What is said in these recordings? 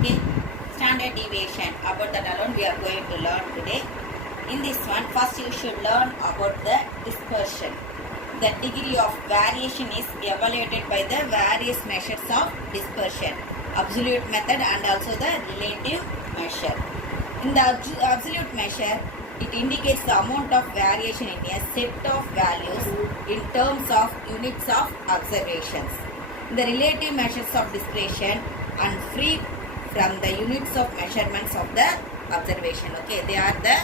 Okay, standard deviation, about that alone we are going to learn today. In this one, first you should learn about the dispersion. The degree of variation is evaluated by the various measures of dispersion, absolute method and also the relative measure. In the absolute measure, it indicates the amount of variation in a set of values in terms of units of observations. The relative measures of dispersion and free from the units of measurements of the observation. Okay, they are the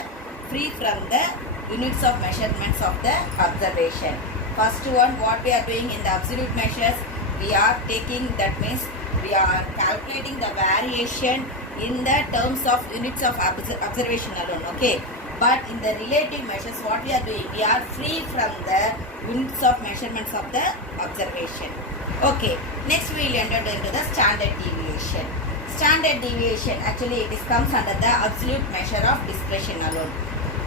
free from the units of measurements of the observation. First one, what we are doing in the absolute measures, we are taking, that means we are calculating the variation in the terms of units of observation alone. Okay, but in the relative measures, what we are doing, we are free from the units of measurements of the observation. Okay, next we will enter into the standard deviation. Standard deviation, actually it comes under the absolute measure of dispersion alone.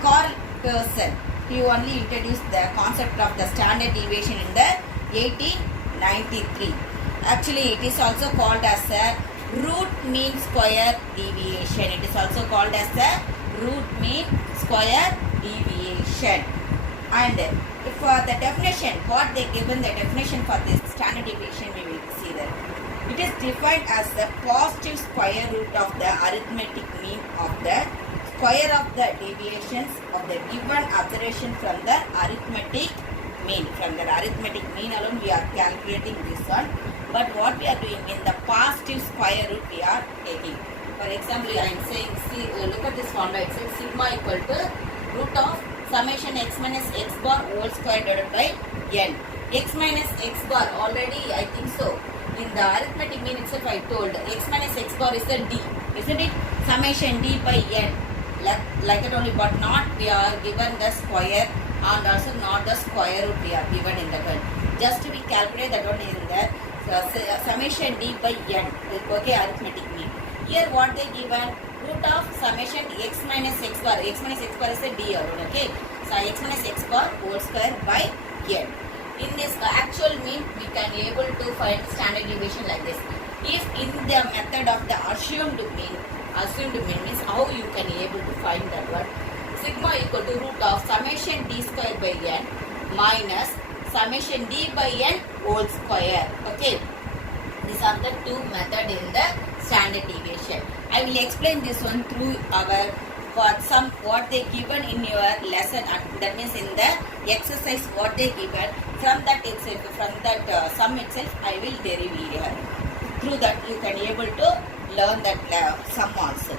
Carl Pearson, he only introduced the concept of the standard deviation in the 1893. Actually, it is also called as a root mean square deviation. It is also called as a root mean square deviation. And for the definition, what they given the definition for this standard deviation, we will see that. It is defined as the positive square root of the arithmetic mean of the square of the deviations of the given observation from the arithmetic mean. From the arithmetic mean alone, we are calculating this one. But what we are doing, in the positive square root we are taking. For example, I am saying, see, look at this formula. It says sigma equal to root of summation x minus x bar whole square divided by n. X minus x bar, already I think so. In the arithmetic mean itself I told, x minus x bar is the d, isn't it? Summation d by n. Like that only, but not we are given the square and also not the square root we are given in that one. Just we calculate that one in the summation d by n. Okay, arithmetic mean. Here what they given, root of summation x minus x bar. X minus x bar is the d alone. Okay, so x minus x bar whole square by n. In this actual mean, we can able to find standard deviation like this. If in the method of the assumed mean means how you can able to find that one. Sigma equal to root of summation d square by n minus summation d by n whole square. Okay, these are the two methods in the standard deviation. I will explain this one through our what they given in your lesson, that means in the exercise what they given, from that itself, from that sum itself I will derive here. Through that you can able to learn that sum also.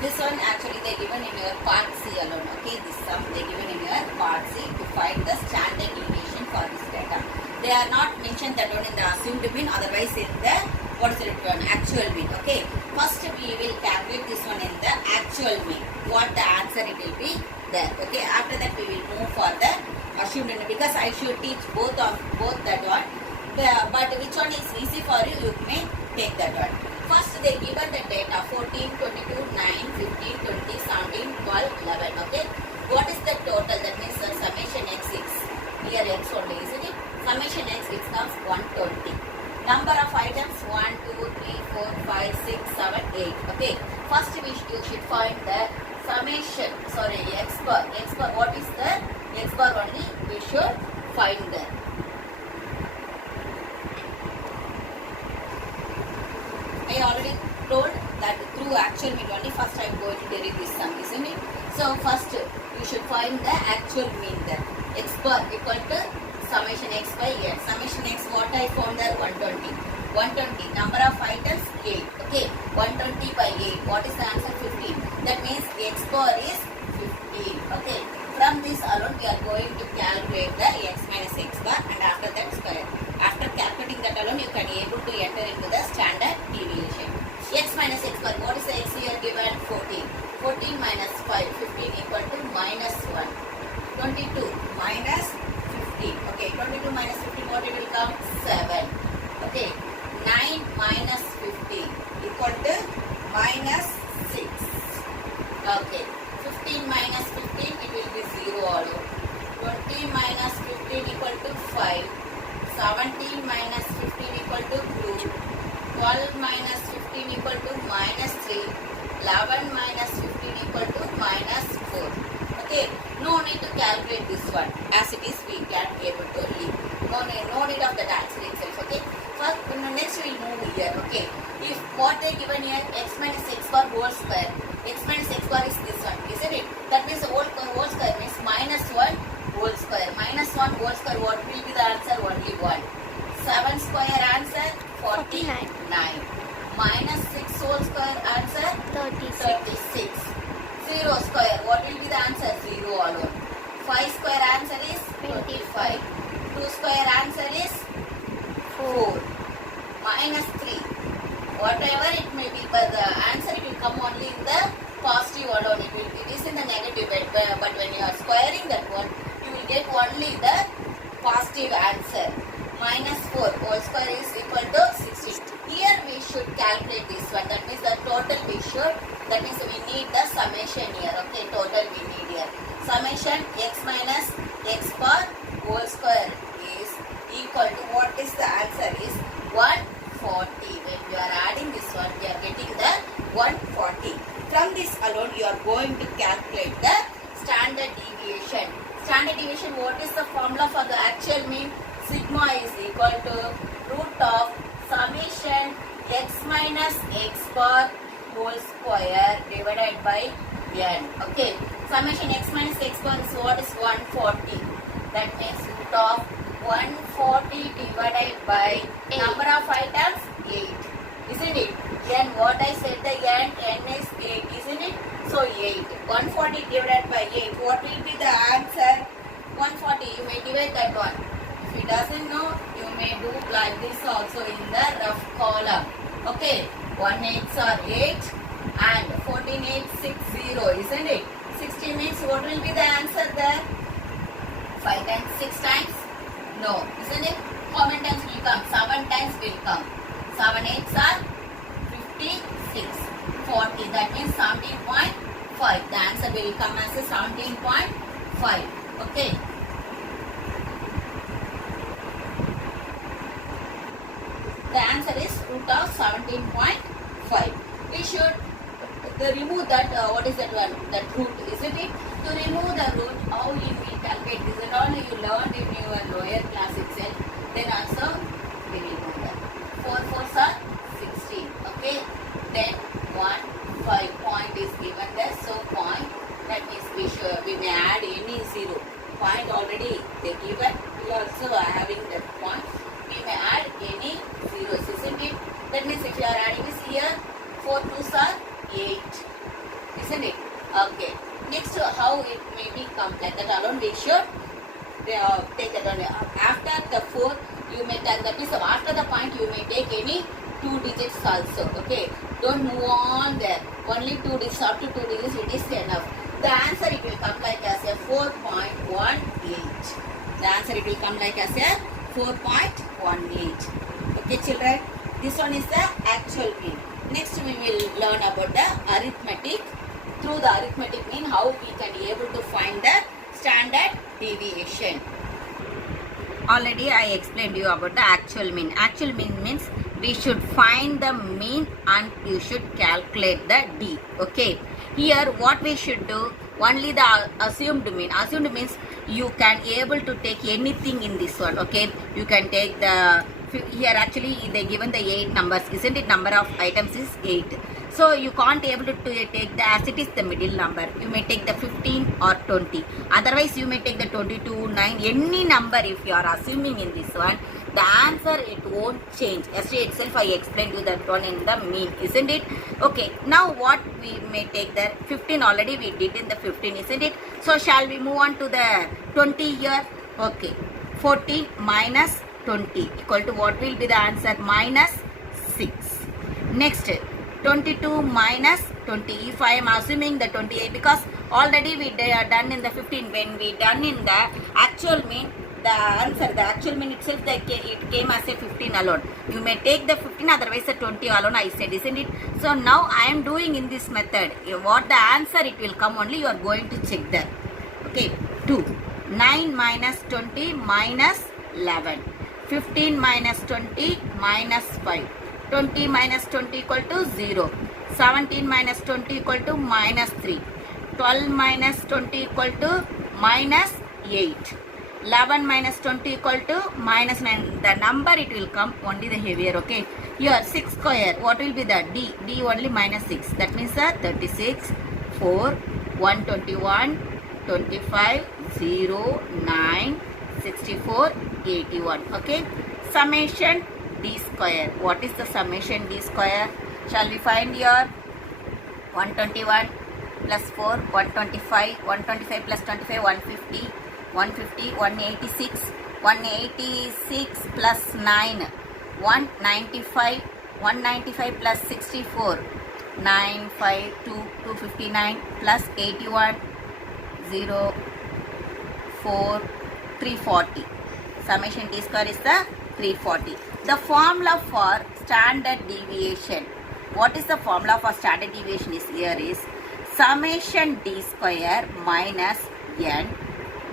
This one actually they given in your part C alone. Okay, this sum they given in your part C to find the standard deviation for this data. They are not mentioned that one in the assumed mean, otherwise in the what is it one, actual mean. Okay, first we will calculate this one in the actual mean, what the answer it will be there. Okay, after that we will move for the assumed mean, because I should teach both that one, but which one is easy for you, you may take that one. First they given the data 14, 22, 9, 15, 20, 17, 12, 11. Okay, what is the total? That means summation x is here x only, isn't it? Summation x, it comes 120. Number of items 1, 2, 3, 4, 5, 6, 7, 8. Okay, first you should find the summation, sorry, x bar. X bar, what is the x bar only? We should find that. I already told that through actual mean only, first I am going to derive this sum, isn't it? So first you should find the actual mean there. X bar equal to summation x by n. Summation x, what I found there, 120. 120. Number of items 8. Okay, 120 by 8. What is the answer? 15. That means x bar is 15. Okay, from this alone we are going to calculate the x minus x bar and after that square. After calculating that alone, you can able to enter into the standard deviation. X minus x bar, what is the x here given? 14. 14 minus 5, 15 equal to minus 1. 22 minus 15. Okay, 22 minus 15, what it will come? 7. Okay, 9 minus 15 equal to minus 6. Okay, 15 minus 15, it will be 0 all over. 20 minus 15 equal to 5. 17 minus 15 equal to 2. 12 minus 15 equal to minus 3. 11 minus 15 equal to minus 4. Okay, no need to calculate this one. As it is, we can be able to leave. No need of that answer itself. Okay, first, next we will move here. Okay, if what they given here, x minus x bar whole square. X minus x bar is this one, isn't it? That means the whole square means minus 1 whole square. Minus 1 whole square, what will be the answer? Only 1. 7 square answer 49. Minus 6 whole square answer 36. 0 square, what will be the answer? 0 alone. 5 square answer is 25. 2 square answer is 4. Minus 3. Whatever it may be, but the answer it will come only in the positive alone. It is in the negative, but when you are squaring that one, you will get only the positive answer. Minus 4 whole square is equal to 16. Here we should calculate this one. That means the total we should. That means we need the summation here. Okay, total we need here. Summation x minus x bar whole square is equal to, what is the answer is 140. When we are adding this one, we are getting the 140. From this alone, you are going to calculate the standard deviation. Standard deviation, what is the formula for the actual mean? Sigma is equal to root of summation x minus x bar whole square divided by n. Okay, summation x minus x bar is what is 140. That means root of 140 divided by number of items 8. Isn't it? N, what I said the n is 8, isn't it? So 8. 140 divided by 8. What will be the answer? 140. You may divide that one. If it doesn't know, you may do like this also in the rough column. Okay. 1 8s are 8 and 14 8 60, isn't it? 60 means what will be the answer there? 5 times 6 times? No, isn't it? How many times will come? 7 times will come. 7 8s are 56. 40. That means 17.5. The answer will come as a 17.5. Okay. The answer is root of 17.5. We should remove that, what is that one? That root, isn't it? To remove the root, how you will calculate this and all you learned in your lower class itself. Then also we will do that. 4 4s are 16. Okay. Then 1 5 point is given there. So point, that means we may add any 0. Point already they given. We also are having that point. We may add any zeros, isn't it? That means if you are adding this here, 4 2s are 8, isn't it? Okay. Next, how it may be complex. That alone we should take that one. After the 4, you may take, that means after the point you may take any 2 digits also. Okay. Don't move on there. Only 2 digits, up to 2 digits it is enough. The answer it will come like as a 4.18. The answer it will come like as a 4.18. Okay children, this one is the actual mean. Next we will learn about the arithmetic. Through the arithmetic mean, how we can be able to find the standard deviation. Already I explained you about the actual mean. Actual mean means we should find the mean and you should calculate the D. Okay. Here what we should do, only the assumed mean. Assumed means you can able to take anything in this one. Okay. You can take the, here actually they given the 8 numbers, isn't it? Number of items is 8. So you can't able to take the, as it is the middle number. You may take the 15 or 20. Otherwise you may take the 22, 9, any number if you are assuming in this one. The answer it won't change. Yesterday itself I explained you that one in the mean, isn't it? Okay, now what we may take the 15 already we did in the 15, isn't it? So shall we move on to the 20 here? Okay, 14 minus 20 equal to what will be the answer? Minus 6. Next, 22 minus 20. If I am assuming the 28, because already we done in the 15. When we done in the actual mean, the answer, the actual mean itself, it came as a 15 alone. You may take the 15, otherwise the 20 alone I said, isn't it? So now I am doing in this method. What the answer it will come only, you are going to check that. Okay, 2. 9 minus 20 minus 11. 15 minus 20 minus 5. 20 minus 20 equal to 0. 17 minus 20 equal to minus 3. 12 minus 20 equal to minus 8. 11 minus 20 equal to minus 9. The number it will come only the heavier, okay. Here 6 square, what will be the D? D only minus 6. That means 36, 4, 121, 25, 0, 9, 64, 81. Okay. Summation D square. What is the summation D square? Shall we find here? 121 plus 4, 125, 125 plus 25, 150, 150, 186, 186 plus 9, 195, 195 plus 64, 952, 259 plus 81, 0, 4, 340. Summation D square is the 340. The formula for standard deviation. What is the formula for standard deviation is here is summation D square minus n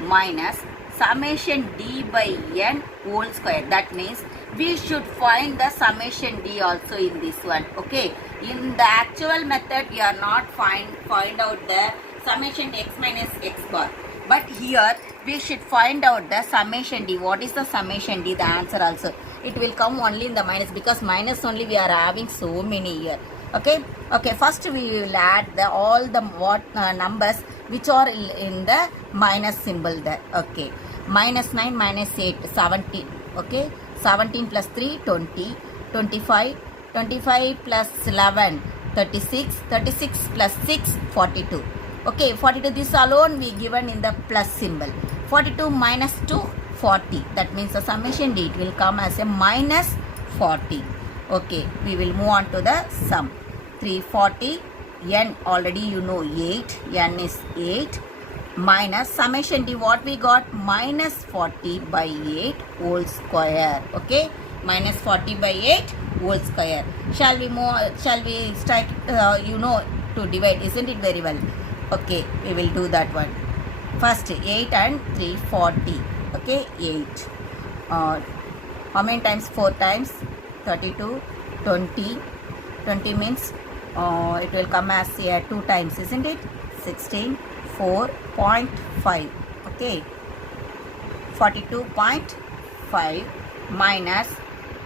minus summation D by n whole square. That means we should find the summation D also in this one. Okay. In the actual method we are not find out the summation x minus x bar. But here we should find out the summation D. What is the summation D? The answer also. It will come only in the minus because minus only we are having so many here. Okay. Okay. First we will add all the numbers which are in the minus symbol there. Okay. Minus 9 minus 8 17. Okay. 17 plus 3 20. 25. 25 plus 11 36. 36 plus 6 42. Okay, 42, this alone we given in the plus symbol. 42 minus 2, 40. That means the summation D, it will come as a minus 40. Okay, we will move on to the sum. 340, n already you know 8, n is 8. Minus summation D, what we got? Minus 40 by 8 whole square. Okay, minus 40 by 8 whole square. Shall we start, to divide, isn't it very well? Okay, we will do that one. First 8 and 340. Okay, 8. How many times? 4 times. 32, 20. 20 means it will come as 2 times, isn't it? 16, 4.5. Okay, 42.5 minus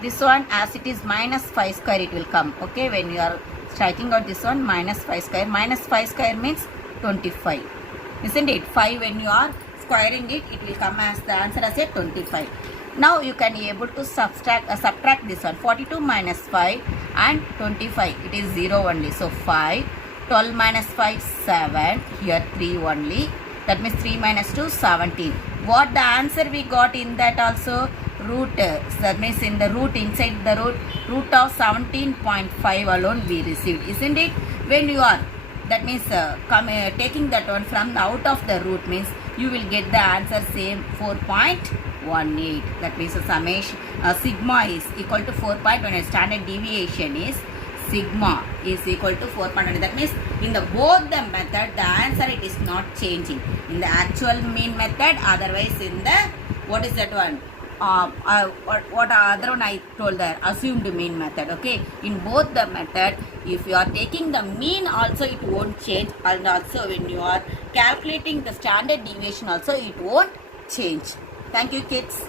this one, as it is minus 5 square it will come. Okay, when you are striking out this one, minus 5 square. Minus 5 square means 25, isn't it? 5 when you are squaring it, it will come as the answer as a 25. Now you can be able to subtract this one. 42 minus 5 and 25, it is 0 only. So 5, 12 minus 5, 7, here 3 only. That means 3 minus 2, 17. What the answer we got in that also? Root, that means in the root, inside the root of 17.5 alone we received, isn't it? When you are, that means taking that one from out of the root means you will get the answer same 4.18. That means the summation sigma is equal to 4.18. Standard deviation is sigma is equal to 4.18. That means in the both the method the answer it is not changing. In the actual mean method, otherwise in the what is that one? What other one I told there, assumed mean method. Okay, in both the method if you are taking the mean also it won't change, and also when you are calculating the standard deviation also it won't change. Thank you kids.